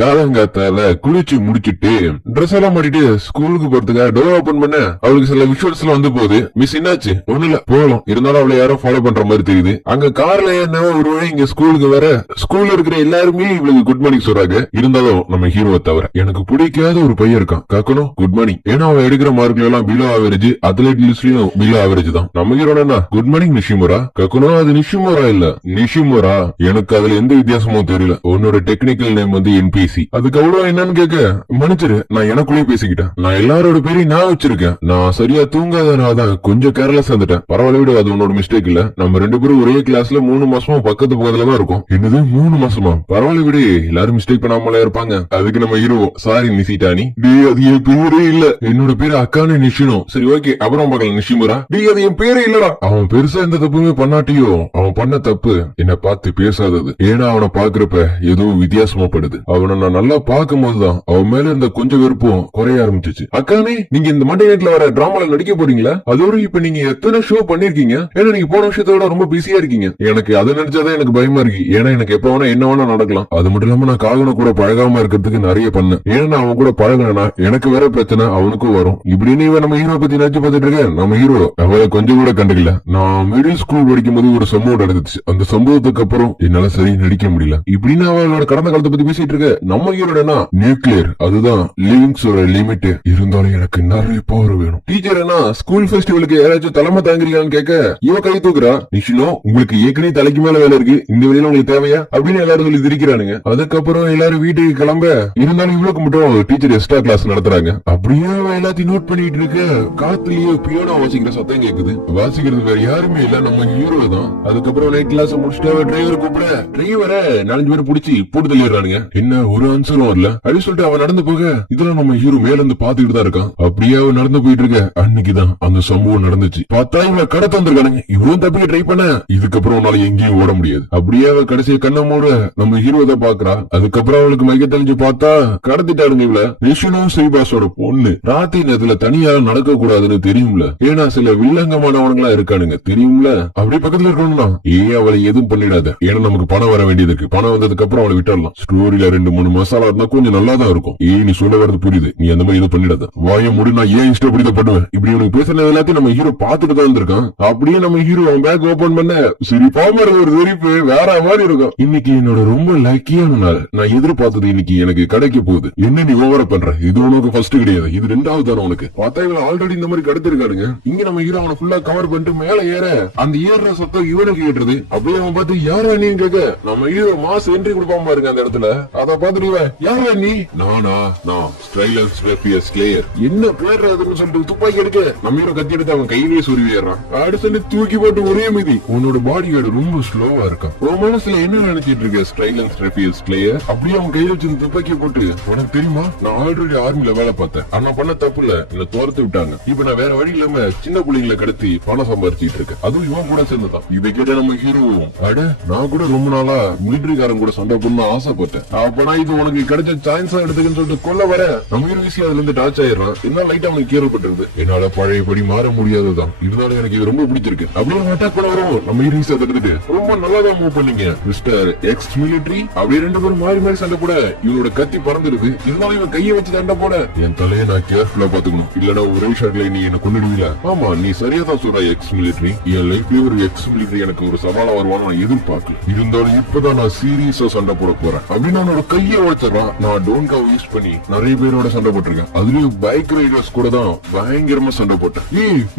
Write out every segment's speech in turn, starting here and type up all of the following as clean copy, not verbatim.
காலங்காத்தால குளிச்சு முடிச்சிட்டு ட்ரெஸ் எல்லாம் மாட்டிட்டு ஸ்கூலுக்கு போறதுக்காக டோர் ஓபன் பண்ண அவளுக்கு சில விஷுவல்ஸ் எல்லாம் வந்து போகுது. மிஸ் என்னாச்சு? ஒண்ணு இல்ல போகலாம். இருந்தாலும் அவளை யாரும் ஃபாலோ பண்ற மாதிரி தெரியுது. அங்க கார்ல என்ன ஒரு வழி இங்க ஸ்கூலுக்கு வர ஸ்கூல்ல இருக்கிற எல்லாருமே இவளுக்கு குட் மார்னிங் சொல்றாங்க. இருந்தாலும் நம்ம ஹீரோவை தவிர எனக்கு பிடிக்காத ஒரு பையன் இருக்கான். காக்கணும் குட் மார்னிங். ஏன்னா அவன் எடுக்கிற மார்க்ல எல்லாம் பிலோ ஆவரேஜ், அத்லெட் லிஸ்ட்லயும் பிலோ ஆவரேஜ் தான். நம்ம ஹீரோ என்ன குட் மார்னிங் நிஷிமுரா. காக்கணும் அது நிஷிமுரா இல்ல நிஷிமுரா. எனக்கு அதுல எந்த வித்தியாசமும் தெரியல. உன்னோட டெக்னிக்கல் நேம் வந்து என்பிசி. அதுக்கு அவ்வளவு என்னன்னு கேட்க மன்னிச்சிரு, நான் எனக்குள்ளேயே பேசிக்கிட்டேன். நான் எல்லாரோட பேரையும் நான் வச்சிருக்கேன். நான் சரியா தூங்காதனாலதான் கொஞ்சம் கேர்லெஸ் வந்துட்டேன். பரவாயில்ல விடு, அது உன்னோட மிஸ்டேக் இல்ல. நம்ம 2 பேரும் ஒரே கிளாஸ்ல 3 மாசமா பக்கத்து பக்கத்துல தான் இருக்கும். என்னது 3 மாசமா? பரவாயில்ல விடு, எல்லாரும் மிஸ்டேக் பண்ணாமலே இருப்பாங்க. அதுக்கு நம்ம ஹீரோ சாரி நிசிட்டானி. அது என் பேரே இல்ல, என்னோட பேரு அக்கானு நிஷினோ. சரி ஓகே, அப்புறம் பார்க்கலாம் நிஷிமுரா. அது என் பேரே இல்லடா. அவன் பெருசா எந்த தப்புமே பண்ணாட்டியோ அவன் பண்ண தப்பு என்ன பார்த்து பேசாதது. ஏன்னா அவனை பாக்குறப்ப ஏதோ வித்தியாசமா படுது. அவனை நான் நல்லா பார்க்கும் போதுதான் அவன் மேல இருந்த கொஞ்சம் வெறுப்பும் குறைய ஆரம்பிச்சிச்சு. அக்கானே, நீங்க இந்த மண்டே நைட்ல வர டிராமால நடிக்க போறீங்களா? அதோட இப்ப நீங்க எத்தனை ஷோ பண்ணிருக்கீங்க? ஏன்னா நீங்க போன விஷயத்தோட ரொம்ப பிஸியா இருக்கீங்க. எனக்கு அதை நினைச்சாதான் எனக்கு பயமா இருக்கு. ஏன்னா எனக்கு எப்ப வேணா என்ன வேணா நடக்கலாம். அது மட்டும் இல்லாம நான் காகன கூட பழகாம இருக்கிறதுக்கு நிறைய பண்ணேன். ஏன்னா அவன் கூட பழகினா எனக்கு வேற பிரச்சனை அவனுக்கும் வரும். இப்படின்னு இவன் நம்ம ஹீரோ பத்தி நினைச்சு பார்த்துட்டு இருக்கேன். நம்ம ஹீரோ அவளை கொஞ்சம் கூட கண்டுக்கல. நான் மிடில் ஸ்கூல் படிக்கும் போது ஒரு சம்பவம் நடந்துச்சு. அந்த சம்பவத்துக்கு அப்புறம் என்னால சரி நடிக்க முடியல. இப்படின்னு அவளோட கடந்த காலத்தை பத்தி பேசிட்டு இருக்க. நம்ம ஹீரோடனா நியூக்ளியர், அதுதான் லிவிங்ஸோட லிமிட். இருந்தாலும் எனக்கு நிறைய பவர் வேணும். டீச்சர் என்ன ஸ்கூல் ஃபெஸ்டிவலுக்கு யாராச்சும் தலைமை தாங்குறீங்கன்னு கேட்க இவ கை தூக்குறா. நிஷினோ, உங்களுக்கு ஏற்கனவே தலைக்கு மேல வேலை இருக்கு, இந்த வேலையில உங்களுக்கு தேவையா அப்படின்னு எல்லாரும் சொல்லி திரிக்கிறானுங்க. அதுக்கப்புறம் எல்லாரும் வீட்டுக்கு கிளம்ப. இருந்தாலும் இவளுக்கு மட்டும் டீச்சர் எக்ஸ்ட்ரா கிளாஸ் நடத்துறாங்க. அப்படியே எல்லாத்தையும் நோட் பண்ணிட்டு இருக்க. காத்துலயே பியானோ வாசிக்கிற சத்தம் கேக்குது. வாசிக்கிறது வேற யாருமே இல்ல, நம்ம ஹீரோ தான். அதுக்கப்புறம் நைட் கிளாஸ் முடிச்சுட்டு டிரைவர் கூப்பிட டிரைவரை 4 பேர் பிடிச்சி போட்டு தள்ளிடுறானுங்க. என்ன ஒரு ஆன்சரும் வரல அப்படின்னு சொல்லிட்டு அவன் நடந்து போக இதெல்லாம் நம்ம ஹீரோ மேல இருந்து பாத்துக்கிட்டு தான் இருக்கான். அப்படியே அவன் நடந்து போயிட்டு இருக்க. அன்னைக்குதான் அந்த சம்பவம் நடந்துச்சு. பார்த்தா இவன் கடத்த வந்திருக்கானுங்க. இவரும் தப்பிக்க ட்ரை பண்ண. இதுக்கப்புறம் அவனால எங்கேயும் ஓட முடியாது. அப்படியே அவன் கடைசியை கண்ண மூட நம்ம ஹீரோ தான் பாக்குறா. அதுக்கப்புறம் அவளுக்கு மைக்க தெளிஞ்சு பார்த்தா கடத்திட்டாருங்க இவள. நிஷினோ ஸ்ரீபாஸோட பொண்ணு. ராத்திரி நேரத்துல தனியா நடக்க கூடாதுன்னு தெரியும்ல. ஏன்னா சில வில்லங்கமானவனுங்களா இருக்கானுங்க தெரியும்ல. அப்படி பக்கத்துல இருக்கணும்னா அவளை எதுவும் பண்ணிடாத. ஏன்னா நமக்கு பணம் வர வேண்டியது இருக்கு. பணம் வந்ததுக்கு அப்புறம் அவளை விட்டுறலாம். ஸ்டோரியில 2-3 மசாலா இருந்தா கொஞ்சம் நல்லா தான் இருக்கும். நீ சொல்ல வரது புரியுது. நீ அந்த மாதிரி எதுவும் பண்ணிடாத. வாய முடி, நான் ஏன் இஷ்டப்படி பண்ணுவேன். இப்படி உனக்கு பேசுறது எல்லாத்தையும் நம்ம ஹீரோ பாத்துட்டு தான் இருந்திருக்கான். அப்படியே நம்ம ஹீரோ அவன் பேக் ஓபன் பண்ண சிரிப்பாம இருக்க ஒரு சிரிப்பு வேற மாதிரி இருக்கும். இன்னைக்கு என்னோட ரொம்ப லக்கியான நாள். நான் எதிர்பார்த்தது இன்னைக்கு எனக்கு கிடைக்க போகுது. என்ன நீ ஓவர பண்ற? இது உனக்கு ஃபர்ஸ்ட் கிடையாது, இது 2வது தானே உனக்கு. பார்த்தா இவன் ஆல்ரெடி இந்த மாதிரி கடத்திருக்காருங்க. இங்க நம்ம ஹீரோ அவனை ஃபுல்லா கவர் பண்ணிட்டு மேல ஏற அந்த ஏற சத்தம் இவனுக்கு கேட்டுறது. அப்படியே அவன் பார்த்து யாரா நீ கேட்க நம்ம ஹீரோ மாஸ் என்ட்ரி கொடுப்பாம பாருங்க அந்த இடத்துல. அதை பார்த்துட்டு யாரா நீ? நானா? நான் ஸ்டைலன்ஸ் ரெஃபியஸ் ஸ்லேயர். என்ன பேர் அதுன்னு சொல்லிட்டு துப்பாக்கி எடுக்க நம்ம ஹீரோ கத்தி எடுத்து அவன் கையிலேயே சொருவிடுறான். அப்படி சொல்லி தூக்கி போட்டு ஒரே மீதி. உன்னோட பாடி கார்டு ரொம்ப ஸ்லோவா இருக்கான். உன் மனசுல என்ன நினைச்சிட்டு இருக்க ஸ்டைலன்ஸ் ரெஃபியஸ் ஸ்லேயர்? அப்படியே அவன் கையில வச்சு துப்பாக்கி போட்டு உனக்கு தெரியுமா நான் ஆல்ரெடி ஆர்மில வேலை பார்த்தேன். ஆனா பண்ண தப்பு இல்ல, என்ன தோர்த்து விட்டாங்க. இப்ப நான் வேற வழி இல்லாம சின்ன பிள்ளைங்களை கடத்தி பணம் சம்பாரிச்சிட்டு இருக்கேன். அதுவும் இவன் கூட சேர்ந்துதான். இதை கேட்ட நம்ம ஹீரோ அட நான் கூட ரொம்ப நாளா மிலிட்டரிக்காரன் கூட சண்டை பண்ண ஆசைப்பட்டேன். அப்பனா இது உனக்கு கிடைச்ச சான்ஸா எடுத்துக்கன்னு சொல்லிட்டு கொல்ல வர நம்ம ஹீரோ வீசில அதுல இருந்து டாச் ஆயிடுறான். என்ன லைட்டா அவனுக்கு கேள்விப்பட்டிருது. என்னால பழையபடி மாற முடியாதுதான். இருந்தாலும் எனக்கு இது ரொம்ப பிடிச்சிருக்கு. அப்படியே அட்டாக் பண்ண வரும். நம்ம ஹீரோ வீசில தடுத்துட்டு ரொம்ப நல்லாதான் மூவ் பண்ணீங்க மிஸ்டர் எக்ஸ் மிலிட்டரி. அப்படியே 2 பேரும் மாறி மாறி சண்டை போட இவனோட கத்தி பறந்துருக்கு. இருந்தாலும் இவன் கையை வச்சு சண்டை போட என் தலையை நான் கேர்ஃபுல்லா பாத்துக்கணும். இல்லனா ஒரே ஷாட்ல நீ என்ன கொன்னுடுவீல. ஆமா நீ சரியா தான் சொல்ற எக்ஸ் மிலிட்டரி. என் லைஃப்லயே ஒரு எக்ஸ் மிலிட்டரி எனக்கு ஒரு சவாலா வருவான்னு நான் எதிர்பார்க்கல. இருந்தாலும் இப்பதான் நான் சீரியஸா சண்டை போட போறேன் அப்படின்னு அவனோட கையை உடைச்சிடறான். நான் டோன்காவை யூஸ் பண்ணி நிறைய பேரோட சண்டை போட்டிருக்கேன். அதுலயும் பைக் ரைடர்ஸ் கூட தான் பயங்கரமா சண்டை போட்டேன்.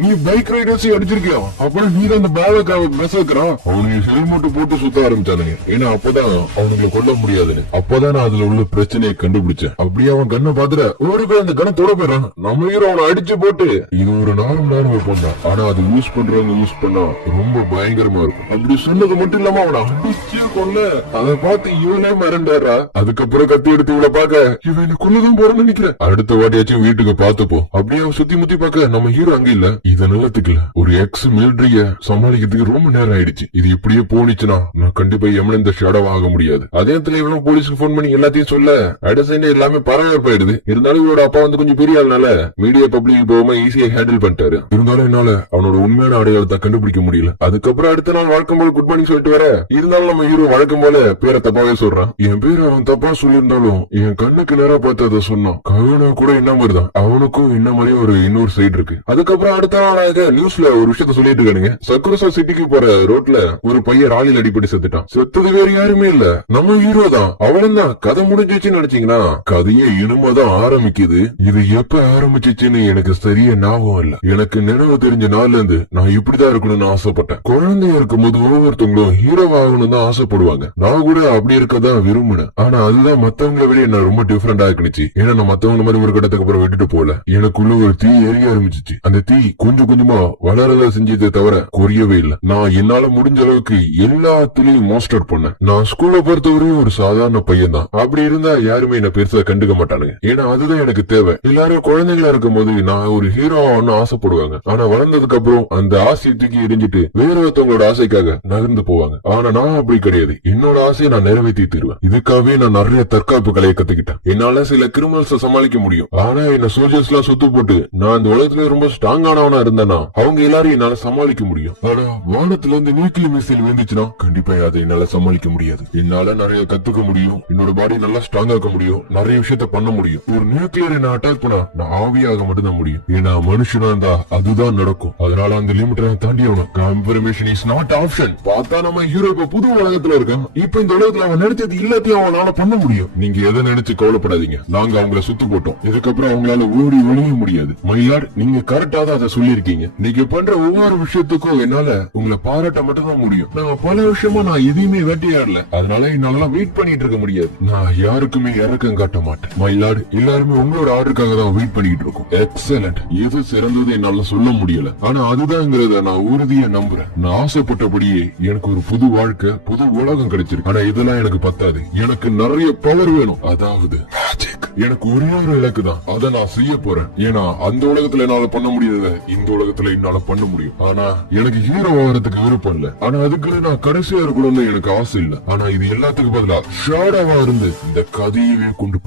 நீ பைக் ரைடர்ஸ் அடிச்சிருக்கியா? அப்புறம் நீ தான் அந்த பேலக்காவை மெஸ் வைக்கிறான். அவனுக்கு ஹெல்மெட் போட்டு சுத்த ஆரம்பிச்சானுங்க. ஏன்னா அப்பதான் அவனுங்களை கொல்ல முடியாதுன்னு. அப்பதான் நான் அதுல உள்ள பிரச்சனையை கண்டுபிடிச்சேன். அப்படியே அவன் கண்ணை பாத்துற ஓடி போய் அந்த கண்ணை தொட போயிடான். நம்ம ஹீரோ அவனை அடிச்சு போட்டு இது ஒரு 4 மணி நேரம் வைப்போம். ஆனா அது யூஸ் பண்றவங்க யூஸ் பண்ணா ரொம்ப பயங்கரமா இருக்கும். அப்படி சொன்னது மட்டும் இல்லாம அவனை அடிச்சு கொல்ல அதை பார்த்து இவனே மறந்தாரா. அதுக்கப்புறம் கத்தி எடுத்து இவளை பாக்க இவன் கொல்லதான் போறேன்னு நினைக்கிறேன். அடுத்த வாட்டியாச்சும் வீட்டுக்கு பாத்துப்போம். அப்படியே அவன் சுத்தி முத்தி பாக்க நம்ம ஹீரோ அங்க இல்ல. இத நல்லத்துக்குல ஒரு எக்ஸ் மிலிட்டரிய சமாளிக்கிறதுக்கு ரொம்ப நேரம் ஆயிடுச்சு. இது இப்படியே போனிச்சுன்னா நான் கண்டிப்பா எமன் ஷேடோவ் ஆக முடியாது. அதே இடத்துல இவனும் போலீஸ்க்கு போன் பண்ணி எல்லாத்தையும் சொல்ல அடிசைன் எல்லாமே பரவாயில்லைடுது. இருந்தாலும் இவரோட அப்பா வந்து கொஞ்சம் பெரிய ஆள்னால மீடியா பப்ளிக் போகாம ஈஸியா ஹேண்டில் பண்ணிட்டாரு. இருந்தாலும் என்னால அவனோட உண்மையான அடையாளத்தை கண்டுபிடிக்க முடியல. அதுக்கப்புறம் அடுத்த நாள் வழக்கம் போல குட் மார்னிங் சொல்லிட்டு வர இருந்தாலும் நம்ம ஹீரோ வழக்கம் போல பேரை தப்பாவே சொல்றான். என் பேர் அவன் தப்பா சொல்லியிருந்தாலும் என் கண்ணுக்கு நேரா பார்த்து அதை சொன்னான். கவினா கூட என்ன மாதிரிதான், அவனுக்கும் என்ன மாதிரி ஒரு இன்னொரு சைடு இருக்கு. அதுக்கப்புறம் அடுத்த நாளாக நியூஸ்ல ஒரு விஷயத்த சொல்லிட்டு இருக்கானுங்க. சக்குரசா சிட்டிக்கு போற ரோட்ல ஒரு பையன் ராலில் அடிப்படி செத்துட்டான். செத்தது வேற யாருமே இல்ல, நம்ம ஹீரோ தான். அவளும் தான். கதை முடிஞ்சிச்சுன்னு நினைச்சீங்கன்னா கதையே இனிமேதான் ஆரம்பிக்குது. இது எப்ப ஆரம்பிச்சிச்சுன்னு எனக்கு சரியா ஞாபகம் இல்ல. எனக்கு நினைவு தெரிஞ்ச நாள்ல இருந்து நான் இப்படிதான் இருக்கணும்னு ஆசைப்பட்டேன். குழந்தைய இருக்கும்போது ஒவ்வொருத்தவங்களும் ஹீரோ ஆகணும்னு தான் ஆசைப்படுவாங்க. நான் கூட அப்படி இருக்கதான் விரும்பினேன். ஆனா அதுதான் மத்தவங்களை விட என்ன ரொம்ப டிஃபரெண்டா இருக்குனுச்சு. ஏன்னா நான் மத்தவங்க மாதிரி ஒரு கட்டத்துக்கு அப்புறம் விட்டுட்டு போல. எனக்குள்ள ஒரு தீ எரிய ஆரம்பிச்சிச்சு. அந்த தீ கொஞ்சம் கொஞ்சமா வளரதான் செஞ்சதை தவிர குறையவே இல்ல. நான் என்னால முடிஞ்ச அளவுக்கு எல்லாத்துலயும் மாஸ்டர் பண்ணேன். நான் ஸ்கூல்ல பொறுத்தவரையும் ஒரு சாதாரண பையன் தான். அப்படி இருந்தா யாருமே என்ன பெருசா கண்டுக்க மாட்டானுங்க. ஏன்னா அதுதான் எனக்கு தேவை. எல்லாரும் குழந்தைங்களா இருக்கும் போது நான் ஒரு ஹீரோ ஆகணும்னு ஆசைப்படுவாங்க. ஆனா வளர்ந்ததுக்கு அப்புறம் அந்த ஆசையை தூக்கி எரிஞ்சிட்டு வேற ஒருத்தவங்களோட ஆசைக்காக நகர்ந்து போவாங்க. ஆனா நான் அப்படி கிடையாது. என்னோட ஆசையை நான் நிறைவேற்றி தருவேன். இதுக்காகவே நான் நிறைய தற்காப்பு கலையை கத்துக்கிட்டேன். என்னால சில கிரிமினல்ஸ் சமாளிக்க முடியும். ஆனா என்ன சோல்ஜர்ஸ் எல்லாம் சுத்து போட்டு நான் இந்த உலகத்துல ரொம்ப ஸ்ட்ராங்கானவனா இருந்தேன்னா அவங்க எல்லாரும் என்னால சமாளிக்க முடியும். ஆனா வானத்துல இருந்து நியூக்ளியர் மிசைல் விழுந்துச்சுன்னா கண்டிப்பா அதை என்னால சமாளிக்க முடியாது. என்னால நிறைய கத்துக்க முடியும். என்னோட பாடி நல்லா ஸ்ட்ராங் ஆக்க முடியும். நிறைய விஷயத்த பண்ண முடியும். ஒரு நியூக்ளியர் என்ன அட்டாக் பண்ணா நான் ஆவியாக மட்டும்தான் முடியும். ஏன்னா மனுஷனா இருந்தா அதுதான் நடக்கும். அதனால அந்த லிமிட் தாண்டி ஆகணும். Confirmation is not option. பார்த்தா நம்ம ஹீரோ இப்ப புது உலகத்துல இருக்கான். இப்ப இந்த உலகத்துல அவன் நினைச்சது எல்லாத்தையும் அவனால பண்ண முடியும். நீங்க எதை நினைச்சு கவலைப்படாதீங்க. நாங்க அவங்கள சுத்து போட்டோம். இதுக்கப்புறம் அவங்களால ஓடி ஒழிய முடியாது. மைலாட், நீங்க கரெக்டா தான் அதை சொல்லிருக்கீங்க. நீங்க பண்ற ஒவ்வொரு விஷயத்துக்கும் என்னால உங்களை பாராட்ட மட்டும் தான் முடியும். நான் பல விஷயமா நான் எதையுமே வேட்டையாடல. அதனால என்னால வெயிட் பண்ணிட்டு இருக்க முடியாது. நான் யாருக்குமே இறக்கம் காட்ட மாட்டேன். மைலாட், எல்லாருமே உங்களோட ஆர்டருக்காக தான் வெயிட் பண்ணிட்டு இருக்கோம். எக்ஸலண்ட். எது சிறந்தது என்னால சொல்ல முடியல. ஆனா அதுதான்ங்கிறத நான் உறுதியா நம்புறேன். நான் ஆசைப்பட்டபடியே எனக்கு ஒரு புது வாழ்க்கை, புது உலகம் கிடைச்சிருக்கு. ஆனா இதெல்லாம் எனக்கு பத்தாது. எனக்கு நிறைய பவர் வேணும். அதாவது எனக்கு ஒரே ஒரு இலக்கு தான். அதை நான் செய்ய போறேன். ஏன்னா அந்த உலகத்துல என்னால பண்ண முடியாத இந்த உலகத்துல என்னால பண்ண முடியும். ஆனா எனக்கு ஹீரோ ஆகிறதுக்கு விருப்பம் இல்ல. ஆனா அதுக்குன்னு நான் கடைசியா இருக்கணும்னு எனக்கு ஆசை இல்ல. ஆனா இது எல்லாத்துக்கும் பதிலா ஷாடாவா இருந்து இந்த கதையவே கொண்டு போ